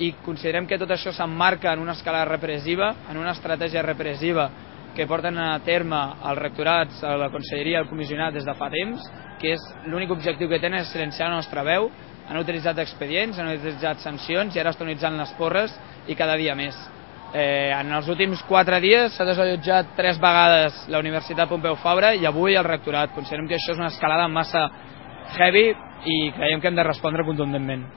i considerem que tot això s'emmarca en una escala repressiva, en una estratègia repressiva que porten a terme els rectorats, la conselleria i el comissionat des de fa temps, que és l'únic objectiu que tenen és silenciar la nostra veu. Han utilitzat expedients, han utilitzat sancions i ara estan utilitzant les porres i cada dia més. En els últims 4 dies s'ha desallotjat 3 vegades la Universitat Pompeu Fabra i avui el rectorat. Considerem que això és una escalada massa heavy i creiem que hem de respondre contundentment.